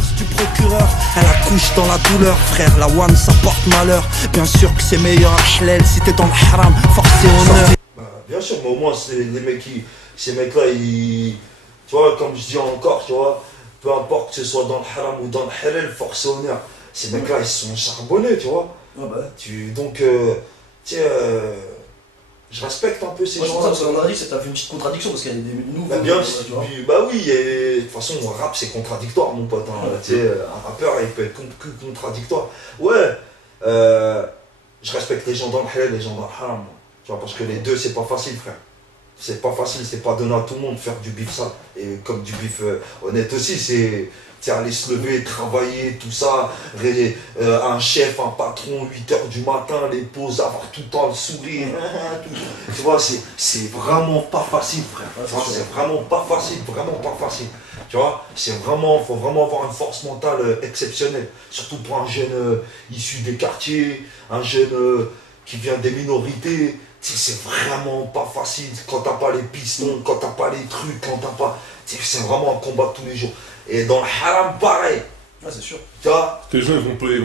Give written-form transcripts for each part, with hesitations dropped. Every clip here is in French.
force du procureur, elle accouche dans la douleur. Frère, la one ça porte malheur. Bien sûr que c'est meilleur à halal. Si t'es dans le haram, force et honneur. Bien sûr, mais au moins c'est les mecs qui. Ces mecs-là, ils. Tu vois, comme je dis encore, tu vois, peu importe que ce soit dans le haram ou dans le halal, force et honneur. Ces mecs-là, ils sont charbonnés, tu vois. Ah bah. Donc, tu sais, je respecte un peu ces gens-là. Parce qu'on a dit que ça fait une petite contradiction, parce qu'il y a des nouveaux. Bah, bien, bah oui, de toute façon, un rap c'est contradictoire, mon pote. Hein. Tu sais, un rappeur, il peut être que contradictoire. Ouais, je respecte les gens dans le halal et les gens dans le haram. Tu vois, parce que les deux, c'est pas facile, frère. C'est pas facile, c'est pas donné à tout le monde de faire du bif sale. Et comme du bif honnête aussi, c'est aller se lever, travailler, tout ça. Un chef, un patron, 8h du matin, les pauses, avoir tout le temps le sourire. Tout. Tu vois, c'est vraiment pas facile, frère. C'est vraiment pas facile, vraiment pas facile. Tu vois, faut vraiment avoir une force mentale exceptionnelle. Surtout pour un jeune issu des quartiers, un jeune qui vient des minorités. C'est vraiment pas facile quand t'as pas les pistons, quand t'as pas les trucs, quand t'as pas. C'est vraiment un combat tous les jours. Et dans le haram, pareil. Ah, c'est sûr. Tu vois. Que les gens ils vont plus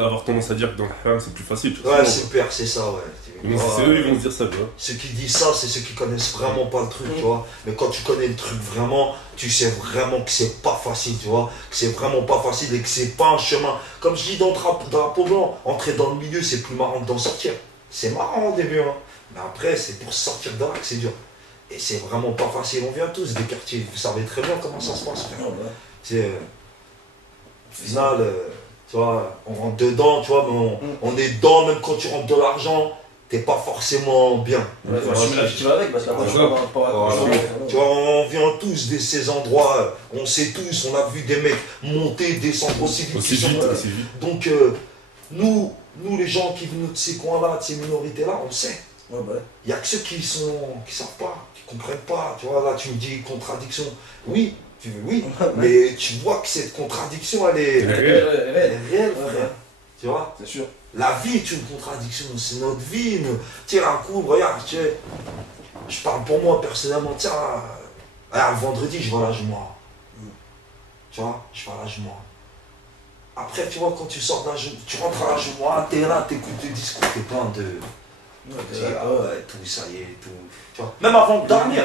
avoir tendance à dire que dans le haram c'est plus facile. Ouais, super, c'est ça, ouais. C'est eux, ils vont se dire ça, tu vois. Ceux qui disent ça, c'est ceux qui connaissent vraiment pas le truc, tu vois. Mais quand tu connais le truc vraiment, tu sais vraiment que c'est pas facile, tu vois. Que c'est vraiment pas facile et que c'est pas un chemin. Comme je dis dans le drapeau blanc, entrer dans le milieu, c'est plus marrant que d'en sortir. C'est marrant au début, hein. Mais après, c'est pour sortir de là que c'est dur. Et c'est vraiment pas facile. On vient tous des quartiers. Vous savez très bien comment ça se passe, frère. Tu sais, au final, tu vois, on rentre dedans, tu vois, mais on est dedans, même quand tu rentres de l'argent, t'es pas forcément bien. Ouais, faut assumer la vie qui va avec, parce qu'après, tu vas pas. Tu vois, on vient tous de ces endroits, on sait tous, on a vu des mecs monter, descendre aussi vite. Donc, nous, les gens qui viennent de ces coins-là, de ces minorités-là, on sait. Ouais, bah. Il n'y a que ceux qui savent pas, qui comprennent pas. Tu vois, là, tu me dis contradiction. Oui, mais tu vois que cette contradiction, elle est réelle, frère. Tu vois? C'est sûr. La vie est une contradiction, c'est notre vie. Tiens, un coup, regarde, je parle pour moi personnellement. Tiens, regarde, vendredi, je vais à la Jumoa. Tu vois, je vais à la Jumoa. Après, tu vois, quand tu sors de la Jumoa, tu rentres à la Jumoa, t'es là, t'écoutes le discours, t'es plein de. Ouais, tout, ça y est, tout. Tu vois, même avant de dormir,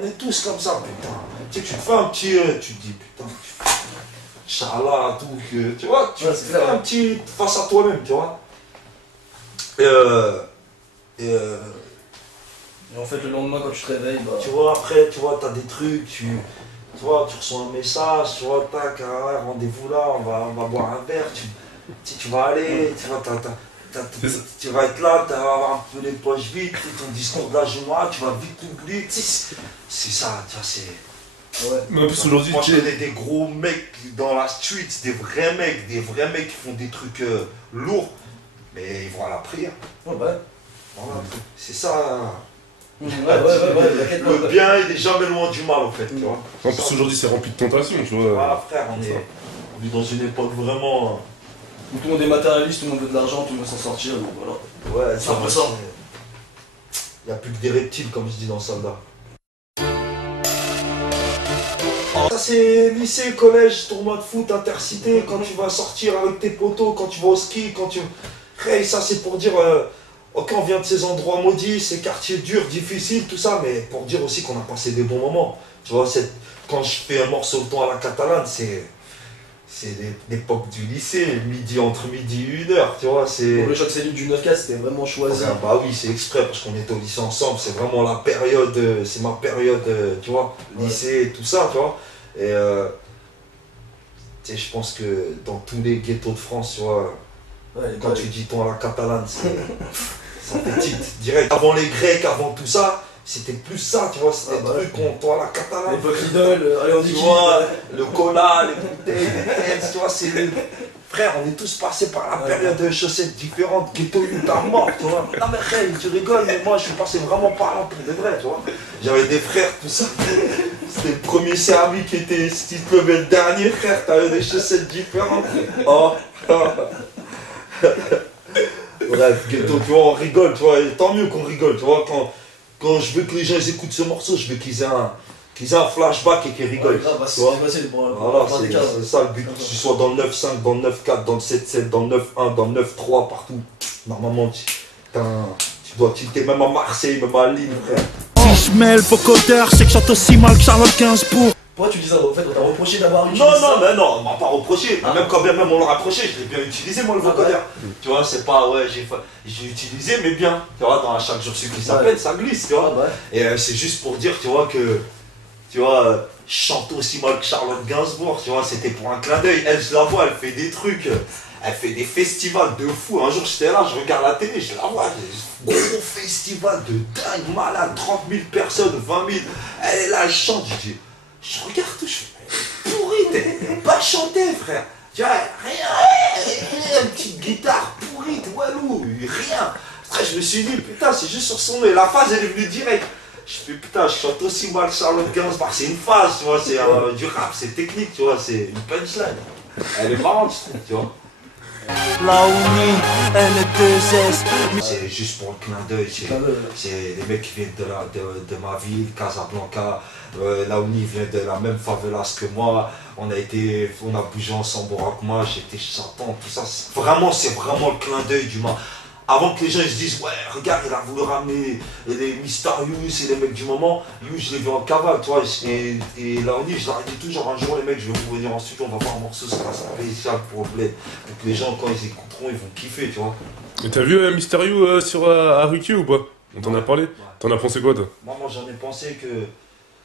on est tous comme ça, putain. Tu sais, tu te fais un petit. Tu te dis, putain, Inch'Allah, tout. Tu vois, tu fais un petit face à toi-même, tu vois. Et en fait, le lendemain, quand tu te réveilles, bah. Tu vois, après, tu vois, t'as des trucs, tu vois, tu reçois un message, tu vois, tac, rendez-vous là, on va boire un verre, tu vas aller, tu vois, tu vas être là, tu vas avoir un peu les poches vides, ton discours de la journée, tu vas vite t'oublier. C'est ça, tu vois, c'est. Ouais. Mais en plus aujourd'hui, moi je connais des gros mecs dans la street, des vrais mecs qui font des trucs lourds, mais ils vont à la prière. Ouais, bah. Voilà, c'est ça. Ouais. Le bien il est jamais loin du mal en fait, tu vois. En plus aujourd'hui c'est rempli de tentations, tu vois. Voilà frère, on est dans une époque vraiment. Où tout le monde est matérialiste, tout le monde veut de l'argent, tout le monde veut s'en sortir, donc voilà. Ouais, c'est un peu ça. Il n'y a plus que des reptiles comme je dis dans Soldat. Ça c'est lycée, collège, tournoi de foot, intercité, quand tu vas sortir avec tes potos, quand tu vas au ski, quand tu. Hey, ça c'est pour dire. Ok, on vient de ces endroits maudits, ces quartiers durs, difficiles, tout ça, mais pour dire aussi qu'on a passé des bons moments. Tu vois, quand je fais un morceau de temps à la catalane, c'est l'époque du lycée, entre midi et 1h, tu vois. Pour le choc cellule du 9K, c'était vraiment choisi. Bah oui, c'est exprès, parce qu'on était au lycée ensemble, c'est vraiment la période, c'est ma période, tu vois, lycée, tout ça, tu vois. Et tu sais, je pense que dans tous les ghettos de France, tu vois, quand tu dis ton à la catalane, ça fait titre direct. Avant les Grecs, avant tout ça, c'était plus ça, tu vois, c'était des trucs qu'on toi la catalane. L'époque idole, allez on dit tu vois, le cola, les bouteilles, les tens, tu vois, c'est. Frère, on est tous passés par la période de chaussettes différentes, ghetto à mort, tu vois. Non mais frère, tu rigoles, mais moi je suis passé vraiment par là pour de vrai, tu vois. J'avais des frères, tout ça. C'était le premier servi qui était, si tu te levais le dernier, frère, t'avais des chaussettes différentes. Bref, ghetto, tu vois, on rigole, tu vois, et tant mieux qu'on rigole, tu vois, quand je veux que les gens ils écoutent ce morceau, je veux qu'ils aient qu'ils aient un flashback et qu'ils rigolent. Grave, tu vois. c'est facile pour Voilà, des cas. c'est ça le but. Que tu sois dans le 9-5, dans le 9-4, dans le 7-7, dans le 9-1, dans le 9-3, partout. Normalement, tu dois tilter même à Marseille, même à Lille, frère. Si je mets le vocodeur, c'est que chante aussi mal que Charlotte Gainsbourg. Pourquoi tu dis ça? En fait, on t'a reproché d'avoir utilisé Non, ça. non, mais non, on m'a pas reproché. Même quand bien même on l'a rapproché, je l'ai bien utilisé, moi, le vocodeur. Tu vois, c'est pas, ouais, j'ai utilisé, mais bien. Tu vois, dans chaque jour celui qui s'appelle, ça glisse, tu vois. Et c'est juste pour dire, tu vois, que, tu vois, je chante aussi mal que Charlotte Gainsbourg, tu vois, c'était pour un clin d'œil. Elle, je la vois, elle fait des trucs, elle fait des festivals de fou. Un jour, j'étais là, je regarde la télé, je la vois, gros festival de dingue, malade, 30 000 personnes, 20 000. Elle est là, elle chante, je regarde tout, je fais, pourri, t'es pas chanté, frère. Tu vois, rien, une petite guitare pourrite, walou, rien. Après, je me suis dit, putain, c'est juste sur son nez. La phase, elle est venue direct. Je fais, putain, je chante aussi mal Charlotte Gainsbourg. C'est une phase, tu vois, c'est du rap, c'est technique, tu vois, c'est une punchline. Elle est marrante, je trouve, tu vois. La Ouni, L2S. C'est juste pour le clin d'œil, c'est les mecs qui viennent de ma ville, Casablanca. Laouni vient de la même favelas que moi. On a bougé ensemble au Rockma, j'étais chantant, tout ça. C'est vraiment le clin d'œil du moment. Avant que les gens ils se disent, ouais, regarde, il a voulu ramener les Mister Yous et les mecs du moment. Yous, je l'ai vu en cavale, tu vois. Et Laouni, je leur ai dit toujours, un jour, les mecs, je vais vous venir en studio, on va faire un morceau, ça sera spécial pour le bled. Pour que les gens, quand ils écouteront, ils vont kiffer, tu vois. Et t'as vu Mysterio sur Haruki ou pas? On t'en a parlé? T'en as pensé quoi, toi? Moi, j'en ai pensé que.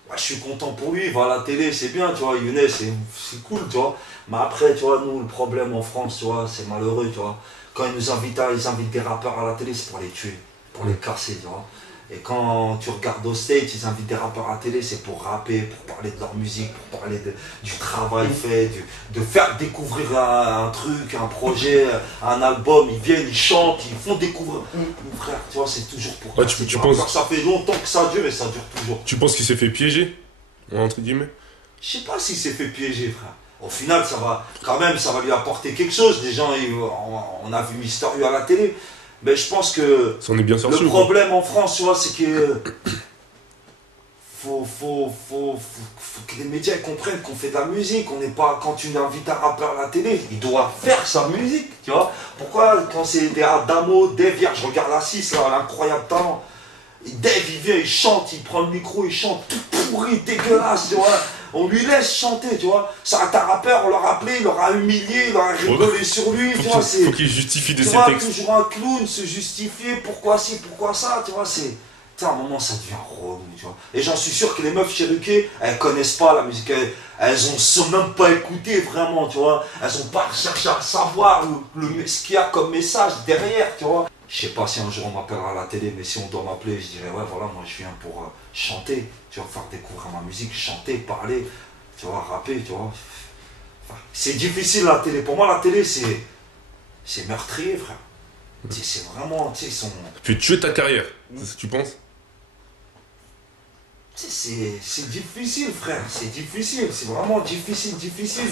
Ouais, je suis content pour lui, il va à la télé, c'est bien, tu vois, Younes, c'est cool, tu vois. Mais après, tu vois, nous, le problème en France, tu vois, c'est malheureux, tu vois. Quand ils invitent des rappeurs à la télé, c'est pour les tuer, pour les casser, tu vois. Et quand tu regardes au States, ils invitent des rappeurs à la télé, c'est pour rapper, pour parler de leur musique, pour parler du travail fait, de faire découvrir un truc, un projet, un album. Ils viennent, ils chantent, ils font découvrir. Mon frère, tu vois, c'est toujours pour Ouais, casser. tu penses... Ça fait longtemps que ça dure et ça dure toujours. Tu penses qu'il s'est fait piéger? Entre guillemets. Je sais pas s'il s'est fait piéger, frère. Au final, ça va lui apporter quelque chose. Les gens, on a vu Mysterio à la télé. Mais je pense que ça en est bien sorti, le problème en France, tu vois, c'est que faut que les médias comprennent qu'on fait de la musique. On n'est pas, quand tu invites un rappeur à la télé, il doit faire sa musique, tu vois. Pourquoi quand c'est des Adamo, Dave, hier, je regarde la 6, là, l'incroyable talent. Dave, il vient, il chante, il prend le micro, il chante tout pourri, dégueulasse, tu vois. On lui laisse chanter, tu vois. Ça, un rappeur, on l'a rappelé, il l'aura humilié, il aura rigolé sur lui, tu vois. Faut qu'il justifie de ses textes. Toujours un clown, se justifier, pourquoi ci, pourquoi ça, tu vois, c'est... Tu sais, à un moment, ça devient relou, tu vois. Et j'en suis sûr que les meufs Cherokee, elles connaissent pas la musique, elles ont même pas écouté, vraiment, tu vois. Elles ont pas cherché à savoir ce qu'il y a comme message derrière, tu vois. Je sais pas si un jour on m'appellera à la télé, mais si on doit m'appeler, je dirais, ouais, voilà, moi je viens pour chanter, tu vois, faire découvrir ma musique, chanter, parler, tu vois, rapper, tu vois. Enfin, c'est difficile la télé. Pour moi, la télé, c'est meurtrier, frère. C'est vraiment, tu sais, son... Tu peux tuer ta carrière, c'est ce que tu penses? C'est difficile, frère, c'est difficile, c'est vraiment difficile,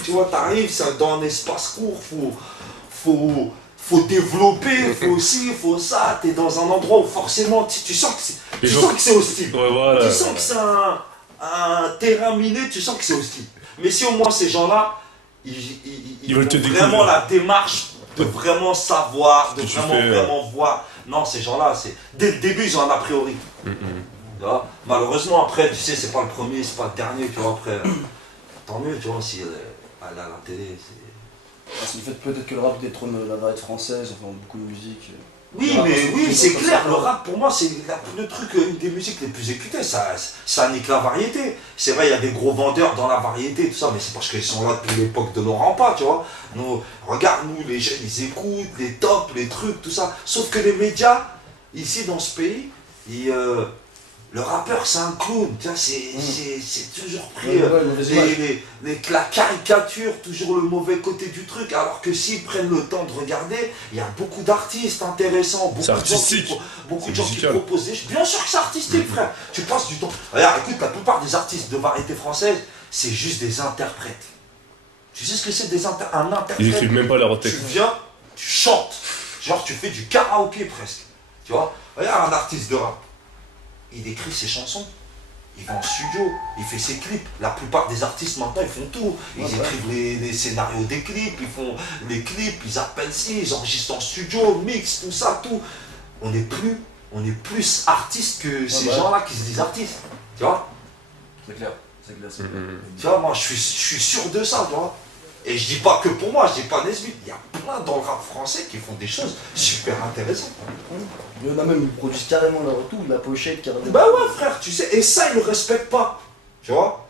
tu vois, t'arrives, c'est dans un espace court, faut développer, faut ci, faut ça, t'es dans un endroit où forcément, tu sens que c'est hostile, ouais, voilà, tu sens que c'est un terrain miné, tu sens que c'est hostile. Mais si au moins ces gens-là, ils veulent te vraiment découvrir. la démarche de vraiment savoir, de vraiment voir, non, ces gens-là, dès le début, ils ont un a priori. Tu vois, malheureusement, après, tu sais, c'est pas le premier, c'est pas le dernier, tu vois, après, tant mieux, tu vois, si elle est à la télé, c'est... C'est le fait peut-être que le rap détrône la variété française, enfin beaucoup de musique. Oui, mais oui, c'est clair, le rap pour moi c'est le truc, une des musiques les plus écoutées, ça nique la variété. C'est vrai, il y a des gros vendeurs dans la variété, tout ça, mais c'est parce qu'ils sont là depuis l'époque de Laurent Pas, tu vois. Nous, regarde, nous, les jeunes, ils écoutent, les tops, les trucs, tout ça. Sauf que les médias, ici dans ce pays, le rappeur c'est un clown, tu vois, c'est toujours pris la caricature, toujours le mauvais côté du truc, alors que s'ils prennent le temps de regarder, il y a beaucoup d'artistes intéressants, beaucoup de gens qui proposent des choses. Bien sûr que c'est artistique, frère, tu passes du temps. Regarde, écoute, la plupart des artistes de variété française, c'est juste des interprètes. Tu sais ce que c'est un interprète? Ils écrivent même pas leur texte. Tu viens, tu chantes, genre tu fais du karaoké presque, tu vois. Regarde un artiste de rap. Il écrit ses chansons, il va en studio, il fait ses clips. La plupart des artistes maintenant ils font tout. Ils écrivent les scénarios des clips, ils font les clips, ils appellent ci, ils enregistrent en studio, mix, tout ça, tout. On est plus artistes que ces gens-là qui se disent artistes. Tu vois? C'est clair, c'est clair, c'est clair. Tu vois, moi je suis sûr de ça, tu vois. Et je dis pas que pour moi, je dis pas Nesbitt. Il y a plein dans le rap français qui font des choses super intéressantes. Il y en a même, ils produisent carrément leur tout, la pochette, carrément. Bah ouais frère, tu sais, et ça ils le respectent pas. Tu vois?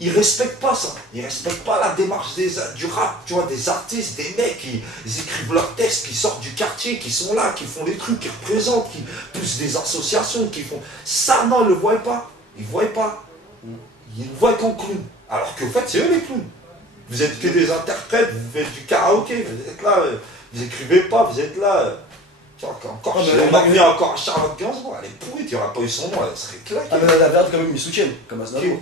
Ils respectent pas ça. Ils respectent pas la démarche du rap, tu vois, des artistes, des mecs qui ils écrivent leurs textes, qui sortent du quartier, qui sont là, qui font les trucs, qui représentent, qui poussent des associations, qui font. Ça non, ils le voient pas. Ils voient pas. Ils le voient qu'en clown. Alors qu'en fait, c'est eux les clowns. Vous êtes que des interprètes, vous faites du karaoké, vous êtes là, vous écrivez pas, vous êtes là. Tu vois, encore, on en revient encore à Charlotte Gainsbourg, elle est pourrie, tu n'auras pas eu son nom, elle serait claquée. Ah, mais la verte, quand même, ils soutiennent, comme Aznavour.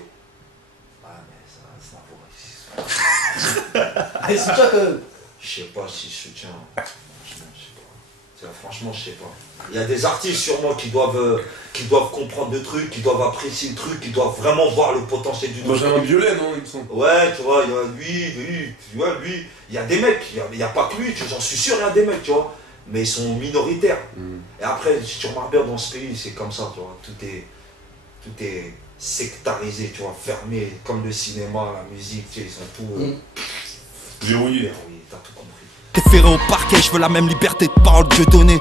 Ah, mais ça, Aznavour, Ah, ils soutiennent quand même. je sais pas si je soutiens. Franchement, je sais pas. Il y a des artistes sûrement qui doivent comprendre le truc, qui doivent apprécier le truc, qui doivent vraiment voir le potentiel du truc. Benjamin Biolay, non, il me semble. Ouais, tu vois, il y a lui, tu vois, lui, il y a des mecs, il n'y a pas que lui, j'en suis sûr, il y a des mecs, tu vois, mais ils sont minoritaires. Et après, si tu remarques bien dans ce pays, c'est comme ça, tu vois, tout est sectarisé, tu vois, fermé, comme le cinéma, la musique, tu sais, ils sont tout Verrouillé. Oui, t'as tout compris. T'es ferré au parquet, je veux la même liberté de parole que Dieu donné.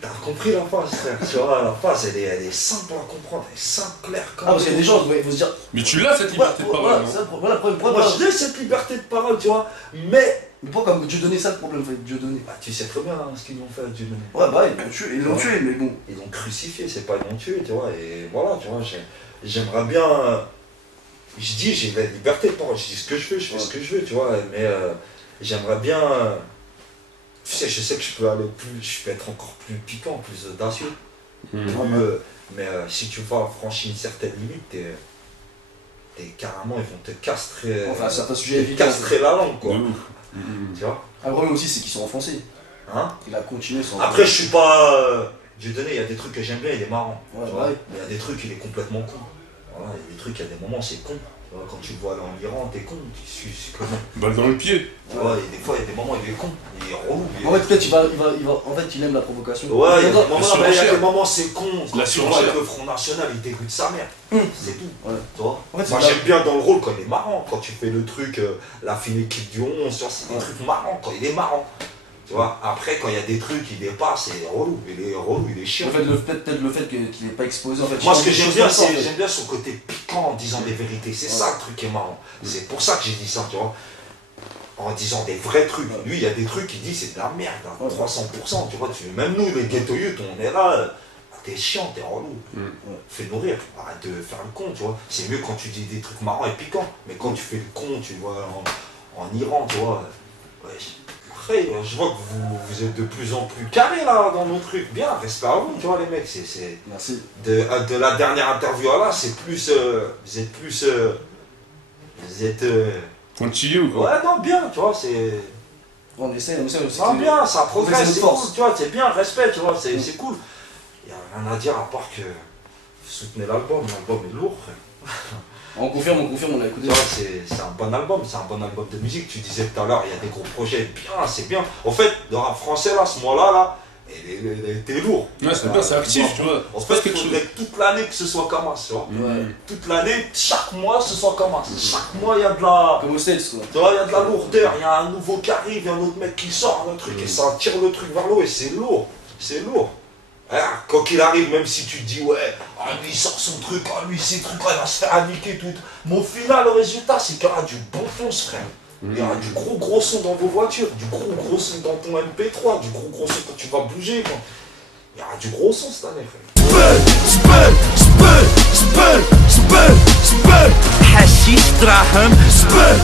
T'as compris la phrase, frère, tu vois, la phrase, elle est simple à comprendre, elle est simple, claire, comme Ah, parce qu'il y a des gens, il faut se dire. Mais tu l'as cette liberté de parole, non? Voilà, pourquoi moi, je l'ai cette liberté de parole, tu vois, mais... pourquoi comme Dieu donné ça le problème, Dieu donné? Bah, tu sais très bien hein, ce qu'ils ont fait à Dieu donné. Ouais, bah, ils l'ont tué, mais bon. Ils l'ont crucifié, c'est pas ils l'ont tué, tu vois, et voilà, tu vois, j'aimerais bien... Je dis, j'ai la liberté de parole, je dis ce que je veux, je fais ce que je veux, tu vois, mais j'aimerais bien... Tu sais, je sais que je peux être encore plus piquant, plus audacieux. Mais si tu vas franchir une certaine limite, t'es carrément, ils vont te castrer, Enfin, certains sujets castrer la langue, quoi. Tu vois? Le problème aussi, c'est qu'ils sont enfoncés. Hein? Il a continué son. Après, je suis pas... Dieu donné, il y a des trucs que j'aime bien, il est marrant. Ouais, tu vois. ouais. Mais il y a des trucs, il est complètement con. Voilà, il y a des trucs, il y a des moments, c'est con. Tu vois, quand tu le vois aller en Iran, t'es con. Tu comment? Balle dans le pied. Tu vois, et des fois, il y a des moments, il est con. Il est relou. En fait, peut-être il va. En fait, il aime la provocation. Ouais, il y a des moments, surenchère. il y a des moments, c'est con. Quand La tu vois surenchère. avec le Front National, il dégoûte sa mère. C'est tout. Ouais. Tu vois? En fait, Moi, c'est j'aime bien dans le rôle quand il est marrant. Quand tu fais le truc, la fine équipe du 11, c'est des trucs marrants. Quand il est marrant. Tu vois, après, quand il y a des trucs qui dépassent, c'est relou. Il est relou, il est chiant. Peut-être le fait qu'il n'est pas exposé. En fait, Moi, ce que j'aime bien, c'est. j'aime bien son côté piquant en disant des vérités. C'est ça le truc qui est marrant. C'est pour ça que j'ai dit ça, tu vois. En disant des vrais trucs. Lui, il y a des trucs qu'il dit, c'est de la merde, hein, 300%. Tu vois, même nous, les ghetto youth, on est là. T'es chiant, t'es relou. Fais nourrir, arrête de faire le con, tu vois. C'est mieux quand tu dis des trucs marrants et piquants. Mais quand tu fais le con, tu vois, en Iran, tu vois. Ouais, après, je vois que vous êtes de plus en plus carré là dans nos trucs. Bien, respect à vous, tu vois, les mecs. Merci. De la dernière interview à là, c'est plus. Vous êtes plus. Vous êtes. Pointillé ou quoi? Ouais, non, bien, tu vois, c'est. On essaie aussi. Non, bien, ça progresse, c'est c'est notre force. cool, tu vois, c'est bien, respect, tu vois, c'est cool. Il n'y a rien à dire à part que. Soutenez l'album est lourd, frère. On confirme, on a écouté. Tu vois, c'est un bon album, de musique. Tu disais tout à l'heure, il y a des gros projets, bien, c'est bien. En fait, le rap français, là, ce mois-là, là, il était lourd. Ouais, c'est bien, c'est actif, tu vois. En fait, il faudrait que toute l'année que ce soit comme ça, tu vois. Toute l'année, chaque mois, ce soit comme ça. Chaque mois, il y a de la... Comme au States, quoi. Tu vois, il y a de la lourdeur, il y a un nouveau qui arrive, il y a un autre mec qui sort, un truc, et ça tire le truc vers l'eau, et c'est lourd. C'est lourd. Alors, quand il arrive, même si tu te dis, ouais, ah, lui il sort son truc, ah, lui ses trucs, ah, il va se faire niquer tout. Mais au final, le résultat, c'est qu'il y aura du bon fonce, frère. Il y aura du gros son dans vos voitures, du gros son dans ton MP3, du gros son quand tu vas bouger, quoi. Il y aura du gros son cette année, frère. حشيش دراهم سبل